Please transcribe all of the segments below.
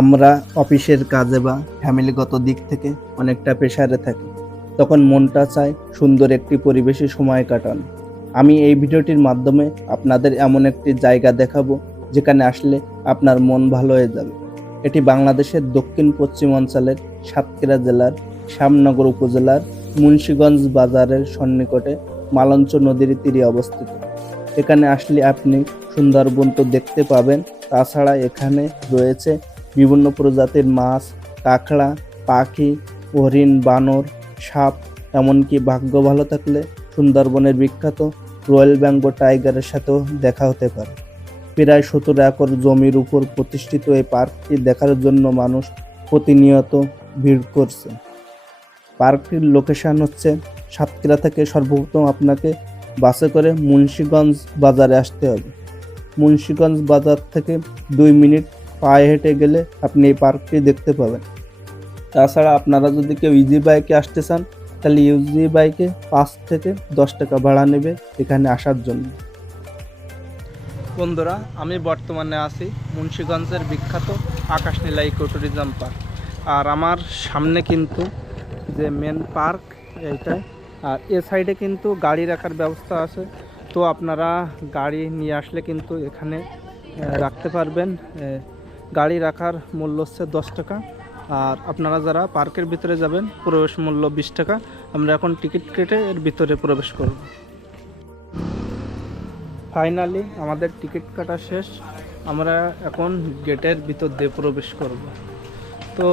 আমরা অফিসের কাজে বা ফ্যামিলিগত দিক থেকে অনেকটা প্রেশারে থাকি। তখন মনটা চায় সুন্দর একটি পরিবেশে সময় কাটানো। আমি এই ভিডিওটির মাধ্যমে আপনাদের এমন একটি জায়গা দেখাবো, যেখানে আসলে আপনার মন ভালো হয়ে যাবে। এটি বাংলাদেশের দক্ষিণ পশ্চিম অঞ্চলের সাতক্ষীরা জেলার শ্যামনগর উপজেলার মুন্সীগঞ্জ বাজারের সন্নিকটে মালঞ্চ নদীর তীরে অবস্থিত। এখানে আসলে আপনি সুন্দরবন তো দেখতে পাবেন, তাছাড়া এখানে রয়েছে বিভিন্ন প্রজাতির মাছ, কাঁকড়া, পাখি, হরিণ, বানর, সাপ, এমনকি ভাগ্য ভালো থাকলে সুন্দরবনের বিখ্যাত রয়্যাল বেঙ্গল টাইগারের সাথেও দেখা হতে পারে। প্রায় সতেরো একর জমির উপর প্রতিষ্ঠিত এই পার্কটি দেখার জন্য মানুষ প্রতিনিয়ত ভিড় করছে। পার্কটির লোকেশান হচ্ছে সাতক্ষীরা থেকে সর্বপ্রথম আপনাকে বাসে করে মুন্সীগঞ্জ বাজারে আসতে হবে। মুন্সীগঞ্জ বাজার থেকে দুই মিনিট পায়ে হেঁটে গেলে আপনি এই পার্কটি দেখতে পাবেন। তাছাড়া আপনারা যদি কেউ ইজি বাইকে আসতে চান, তাহলে ইজি বাইকে পাঁচ থেকে দশ টাকা ভাড়া নেবে এখানে আসার জন্য। বন্ধুরা, আমি বর্তমানে আছি মুন্সীগঞ্জের বিখ্যাত আকাশনীলা ইকো ট্যুরিজম পার্ক। আর আমার সামনে কিন্তু যে মেন পার্ক, এইটাই। আর এ সাইডে কিন্তু গাড়ি রাখার ব্যবস্থা আছে। তো আপনারা গাড়ি নিয়ে আসলে কিন্তু এখানে রাখতে পারবেন গাড়ি রাখার মূল্য হচ্ছে দশ টাকা। আর আপনারা যারা পার্কের ভিতরে যাবেন, প্রবেশ মূল্য বিশ টাকা। আমরা এখন টিকিট কেটে এর ভিতরে প্রবেশ করব। ফাইনালি আমাদের টিকিট কাটা শেষ। আমরা এখন গেটের ভিতর দিয়ে প্রবেশ করব। তো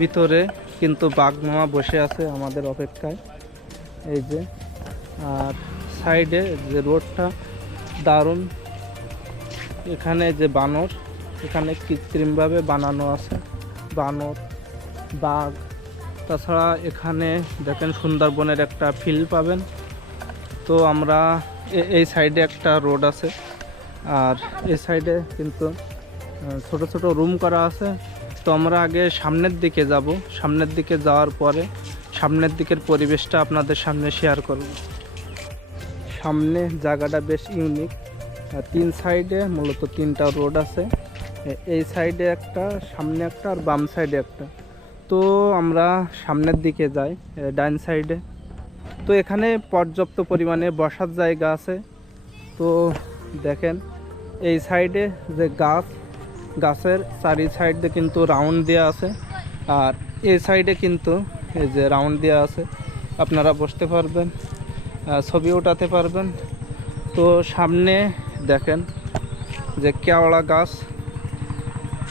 ভিতরে কিন্তু বাঘমামা বসে আছে আমাদের অপেক্ষায়। এই যে, আর সাইডে যে রোডটা দারুণ। এখানে যে বানর এখানে কৃত্রিমভাবে বানানো আছে। বানর, বাঘ। তাছাড়া এখানে দেখেন সুন্দরবনের একটা ফিল পাবেন। তো আমরা এই সাইডে একটা রোড আছে। আর এই সাইডে কিন্তু ছোট ছোট রুম করা আছে। তো আমরা আগে সামনের দিকে যাব। সামনের দিকে যাওয়ার পরে সামনের দিকের পরিবেশটা আপনাদের সামনে শেয়ার করব। সামনে জায়গাটা বেশ ইউনিক তিন সাইডে মূলত তিনটা রোড আছে। এই সাইডে একটা, সামনে একটা আর বাম সাইডে একটা। তো আমরা সামনের দিকে যাই ডাইন সাইডে। তো এখানে পর্যাপ্ত পরিমাণে বসার জায়গা আছে। তো দেখেন, এই সাইডে যে গাছ, গাছের চারি সাইডে কিন্তু রাউন্ড দেওয়া আছে। আর এই সাইডে কিন্তু এই যে রাউন্ড দেওয়া আছে, আপনারা বসতে পারবেন ছবি ওঠাতে পারবেন। তো সামনে দেখেন যে কেওড়া গাছ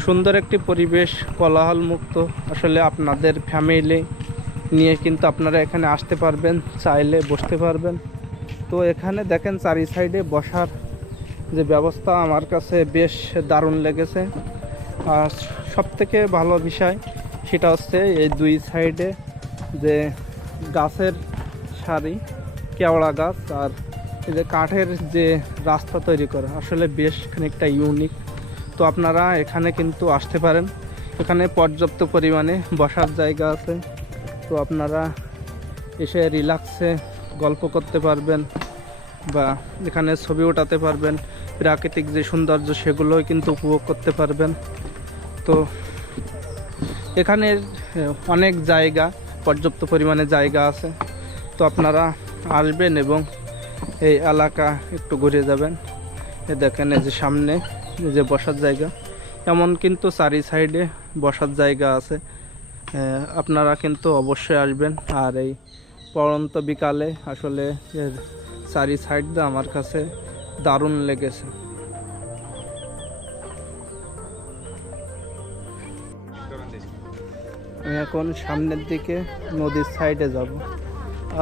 সুন্দর একটি পরিবেশ কোলাহল মুক্ত আসলে আপনাদের ফ্যামিলি নিয়ে কিন্তু আপনারা এখানে আসতে পারবেন, চাইলে বসতে পারবেন। তো এখানে দেখেন চারি সাইডে বসার যে ব্যবস্থা আমার কাছে বেশ দারুণ লেগেছে। আর সব থেকে ভালো বিষয় সেটা হচ্ছে এই দুই সাইডে যে গাছের সারি, কেওড়া গাছ আর এই যে কাঠের যে রাস্তা তৈরি করা, আসলে বেশ খানিকটা ইউনিক তো আপনারা এখানে কিন্তু আসতে পারেন। এখানে পর্যাপ্ত পরিমাণে বসার জায়গা আছে। তো আপনারা এসে রিল্যাক্সে গল্প করতে পারবেন বা এখানে ছবি ওঠাতে পারবেন। প্রাকৃতিক যে সৌন্দর্য, সেগুলোও কিন্তু উপভোগ করতে পারবেন। তো এখানে অনেক জায়গা, পর্যাপ্ত পরিমাণে জায়গা আছে। তো আপনারা আসবেন এবং এই এলাকা একটু ঘুরে যাবেন। এ দেখেন এই যে সামনে যে বসার জায়গা। এমন কিন্তু চারি সাইডে বসার জায়গা আছে। আপনারা কিন্তু অবশ্যই আসবেন। আর এই পড়ন্ত বিকালে আসলে এর চারি সাইডটা আমার কাছে দারুণ লেগেছে। আমি এখন সামনের দিকে নদীর সাইডে যাব।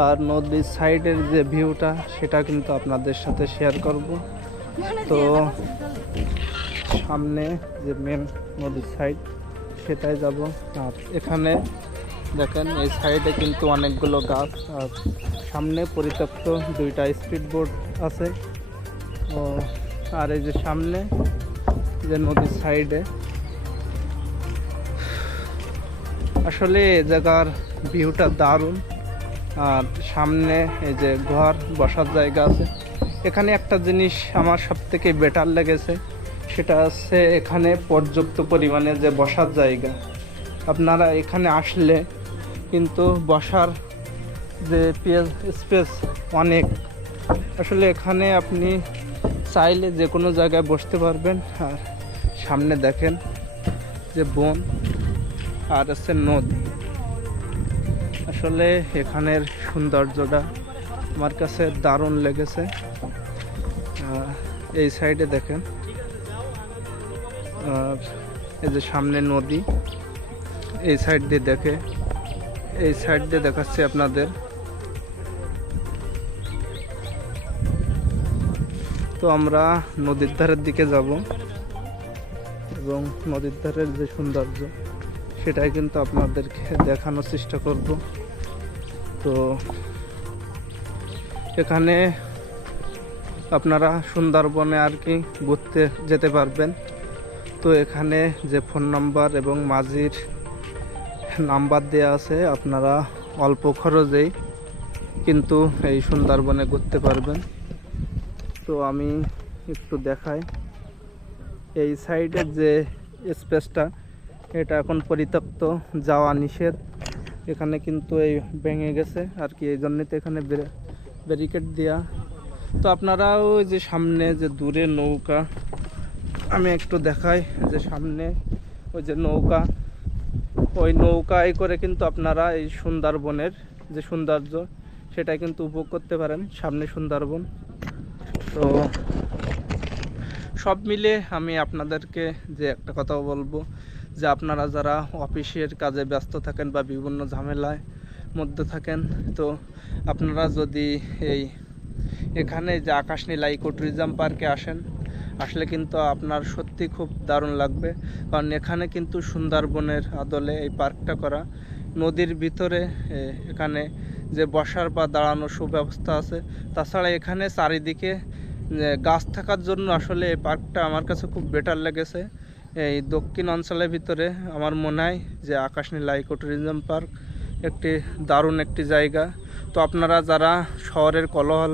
আর নদীর সাইডের যে ভিউটা সেটা কিন্তু আপনাদের সাথে শেয়ার করব। তো সামনে যে মেন নদীর সাইড সেটাই যাব। আর এখানে দেখেন, এই সাইডে কিন্তু অনেকগুলো গাছ, আর সামনে পরিত্যক্ত দুইটা স্পিড বোর্ড আছে। ও, আর এই যে সামনে যে নদীর সাইডে আসলে এ জায়গার ভিউটা দারুণ। আর সামনে এই যে ঘর বসার জায়গা আছে। এখানে একটা জিনিস আমার সব থেকে বেটার লেগেছে সেটা হচ্ছে এখানে পর্যাপ্ত পরিমাণে যে বসার জায়গা। আপনারা এখানে আসলে কিন্তু বসার যে স্পেস অনেক। আসলে এখানে আপনি চাইলে যে কোনো জায়গায় বসতে পারবেন। আর সামনে দেখেন যে বন আর আছে নদী। আসলে এখানের সৌন্দর্যটা আমার কাছে দারুণ লেগেছে। এই সাইডে দেখেন। আর এই যে সামনে নদী, এই সাইড দিয়ে দেখে, এই সাইড দিয়ে দেখাচ্ছি আপনাদের। তো আমরা নদীর ধারের দিকে যাব এবং নদীর ধারের যে সৌন্দর্য, সেটাই কিন্তু আপনাদেরকে দেখানোর চেষ্টা করব। তো এখানে আপনারা সুন্দরবনে আর কি ঘুরতে যেতে পারবেন। তো এখানে যে ফোন নাম্বার এবং মাঝির নাম্বার দেওয়া আছে, আপনারা অল্প খরচেই কিন্তু এই সুন্দরবনে ঘুরতে পারবেন। তো আমি একটু দেখাই। এই সাইডের যে স্পেসটা, এটা এখন পরিত্যক্ত, যাওয়া নিষেধ। এখানে কিন্তু এই ভেঙে গেছে, আর কি এই জন্যে তো এখানে ব্যারিকেড দেওয়া তো আপনারাও ওই যে সামনে যে দূরে নৌকা আমি একটু দেখাই যে সামনে ওই যে নৌকা। ওই নৌকায় করে কিন্তু আপনারা এই সুন্দরবনের যে সৌন্দর্য সেটা কিন্তু উপভোগ করতে পারেন সামনে সুন্দরবন। তো সব মিলে আমি আপনাদেরকে যে একটা কথা বলব, যে আপনারা যারা অফিসের কাজে ব্যস্ত থাকেন বা বিভিন্ন ঝামেলায় মধ্যে থাকেন, তো আপনারা যদি এই এখানে যে আকাশনীলা ইকো ট্যুরিজম পার্কে আসেন আসলে কিন্তু আপনার সত্যি খুব দারুণ লাগবে। কারণ এখানে কিন্তু সুন্দরবনের আদলে এই পার্কটা করা। নদীর ভিতরে এখানে যে বসার বা দাঁড়ানোর সুব্যবস্থা আছে। তাছাড়া এখানে চারিদিকে গাছ থাকার জন্য আসলে এই পার্কটা আমার কাছে খুব বেটার লেগেছে। এই দক্ষিণ অঞ্চলের ভিতরে আমার মনে হয় যে আকাশনীলা ইকো ট্যুরিজম পার্ক একটি দারুণ একটি জায়গা। তো আপনারা যারা শহরের কলহল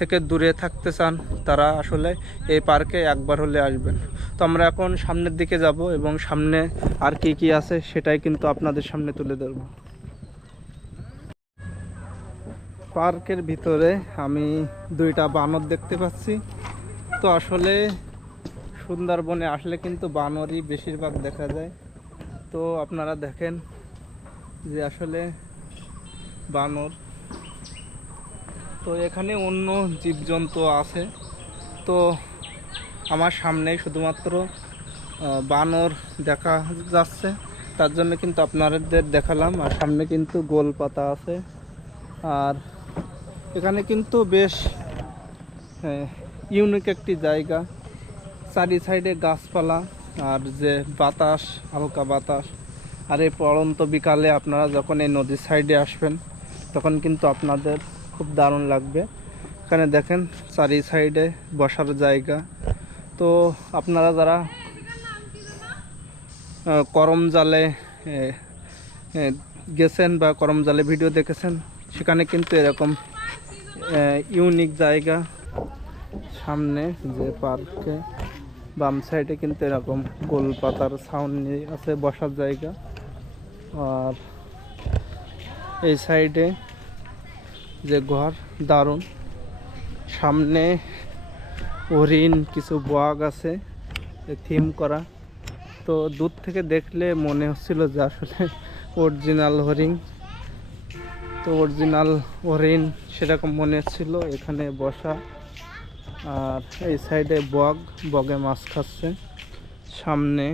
থেকে দূরে থাকতে চান, তারা আসলে এই পার্কে একবার হলে আসবেন। তো আমরা এখন সামনের দিকে যাব এবং সামনে আর কি কি আছে সেটাই কিন্তু আপনাদের সামনে তুলে ধরব। পার্কের ভিতরে আমি দুইটা বানর দেখতে পাচ্ছি। তো আসলে সুন্দরবনে আসলে কিন্তু বানরই বেশিরভাগ দেখা যায়। তো আপনারা দেখেন যে আসলে বানর তো এখানে অন্য জীবজন্তু আছে। তো আমার সামনেই শুধুমাত্র বানর দেখা যাচ্ছে। তার জন্য কিন্তু আপনাদের দেখালাম। আর সামনে কিন্তু গোল পাতা আছে। আর এখানে কিন্তু বেশ ইউনিক একটি জায়গা। চারি সাইডে গাছপালা আর যে বাতাস, হালকা বাতাস। আর এই পড়ন্ত বিকালে আপনারা যখন এই নদীর সাইডে আসবেন, তখন কিন্তু আপনাদের খুব দারুণ লাগবে। এখানে দেখেন চারি সাইডে বসার জায়গা। তো আপনারা যারা করম জালে গেছেন বা করম জালে ভিডিও দেখেছেন, সেখানে কিন্তু এরকম ইউনিক জায়গা। সামনে যে পার্কে বাম সাইডে কিন্তু এরকম গোল পাতার সাউন্ড আছে, বসার জায়গা। আর এই সাইডে যে ঘর, দারুণ। সামনে হরিণ, কিছু বাঘ আছে থিম করা। তো দূর থেকে দেখলে মনে হচ্ছিল যে আসলে অরিজিনাল হরিণ। তো অরিজিনাল হরিণ সেরকম মনে হচ্ছিল এখানে বসা। আর এই সাইডে বগ, বগে মাছ খাচ্ছে সামনে।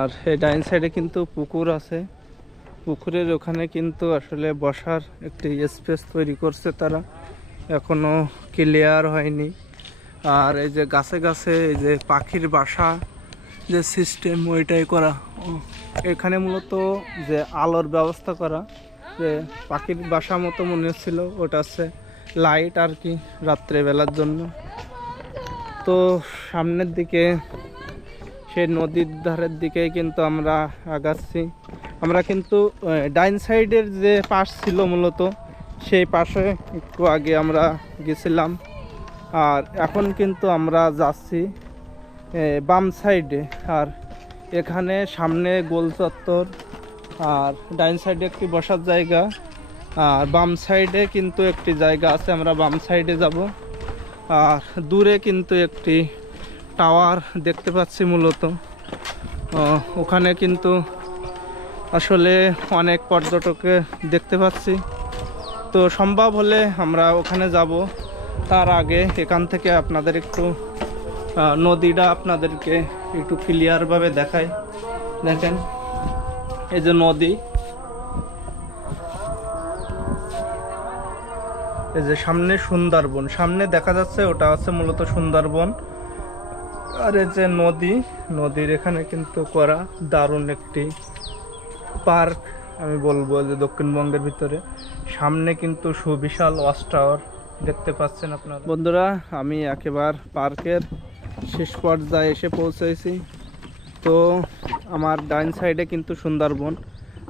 আর এই ডাইন সাইডে কিন্তু পুকুর আছে। পুকুরের ওখানে কিন্তু আসলে বসার একটি স্পেস তৈরি করছে তারা। এখনও ক্লিয়ার হয়নি। আর এই যে গাছে গাছে এই যে পাখির বাসা যে সিস্টেম ওইটাই করা। এখানে মূলত যে আলোর ব্যবস্থা করা, যে পাখির বাসা মতো মনে হচ্ছিল, ওটা হচ্ছে লাইট আর কি রাত্রে বেলার জন্য। তো সামনের দিকে সেই নদীর ধারের দিকে কিন্তু আমরা আগাচ্ছি। আমরা কিন্তু ডাইন সাইডের যে পাশ ছিল মূলত, সেই পাশে একটু আগে আমরা গেছিলাম। আর এখন কিন্তু আমরা যাচ্ছি বাম সাইডে। আর এখানে সামনে গোল চত্বর, আর ডাইন সাইডে একটি বসার জায়গা। আর বাম সাইডে কিন্তু একটি জায়গা আছে, আমরা বাম সাইডে যাব। আর দূরে কিন্তু একটি টাওয়ার দেখতে পাচ্ছি মূলত। ওখানে কিন্তু আসলে অনেক পর্যটকে দেখতে পাচ্ছি। তো সম্ভব হলে আমরা ওখানে যাব। তার আগে এখান থেকে আপনাদের একটু নদীটা আপনাদেরকে একটু ক্লিয়ারভাবে দেখাই। দেখেন, এই যে নদী। এই যে সামনে সুন্দরবন। সামনে দেখা যাচ্ছে ওটা আছে মূলত সুন্দরবন। আর এই যে নদী, নদীর এখানে কিন্তু করা দারুণ একটি পার্ক, আমি বলব যে দক্ষিণবঙ্গের ভিতরে। সামনে কিন্তু সুবিশাল ওয়াচ টাওয়ার দেখতে পাচ্ছেন আপনারা। বন্ধুরা, আমি একেবার পার্কের শেষ পর্যায়ে এসে পৌঁছেছি। তো আমার ডাইন সাইডে কিন্তু সুন্দরবন,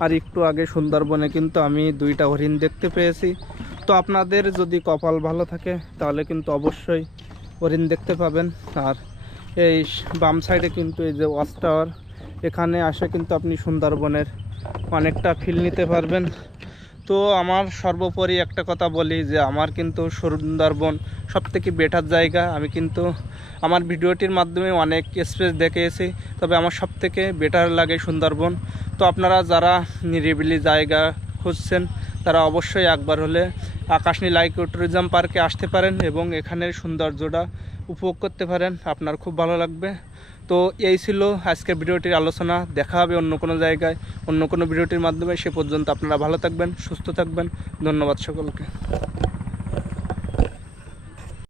আর একটু আগে সুন্দরবনে কিন্তু আমি দুইটা হরিণ দেখতে পেয়েছি। তো আপনাদের যদি কপাল ভালো থাকে, তাহলে কিন্তু অবশ্যই হরিণ দেখতে পাবেন। আর এই বাম সাইডে কিন্তু এই যে ওয়াচ টাওয়ার, এখানে আসে কিন্তু আপনি সুন্দরবনের অনেকটা ফিল নিতে পারবেন। তো আমার সর্বোপরি একটা কথা বলি যে, আমার কিন্তু সুন্দরবন সব থেকে বেটার জায়গা। আমি কিন্তু আমার ভিডিওটির মাধ্যমে অনেক স্পেস দেখেছি তবে আমার সব থেকে বেটার লাগে সুন্দরবন। তো আপনারা যারা নিরিবিলি জায়গা খুঁজছেন, তারা অবশ্যই একবার হলে আকাশনী লাইকো ট্যুরিজম পার্কে আসতে পারেন এবং এখানের সৌন্দর্যটা উপভোগ করতে পারেন। আপনার খুব ভালো লাগবে। তো এই ছিল আজকের ভিডিওটির আলোচনা। দেখা হবে অন্য কোনো জায়গায়, অন্য কোনো ভিডিওটির মাধ্যমে। সে পর্যন্ত আপনারা ভালো থাকবেন, সুস্থ থাকবেন। ধন্যবাদ সকলকে।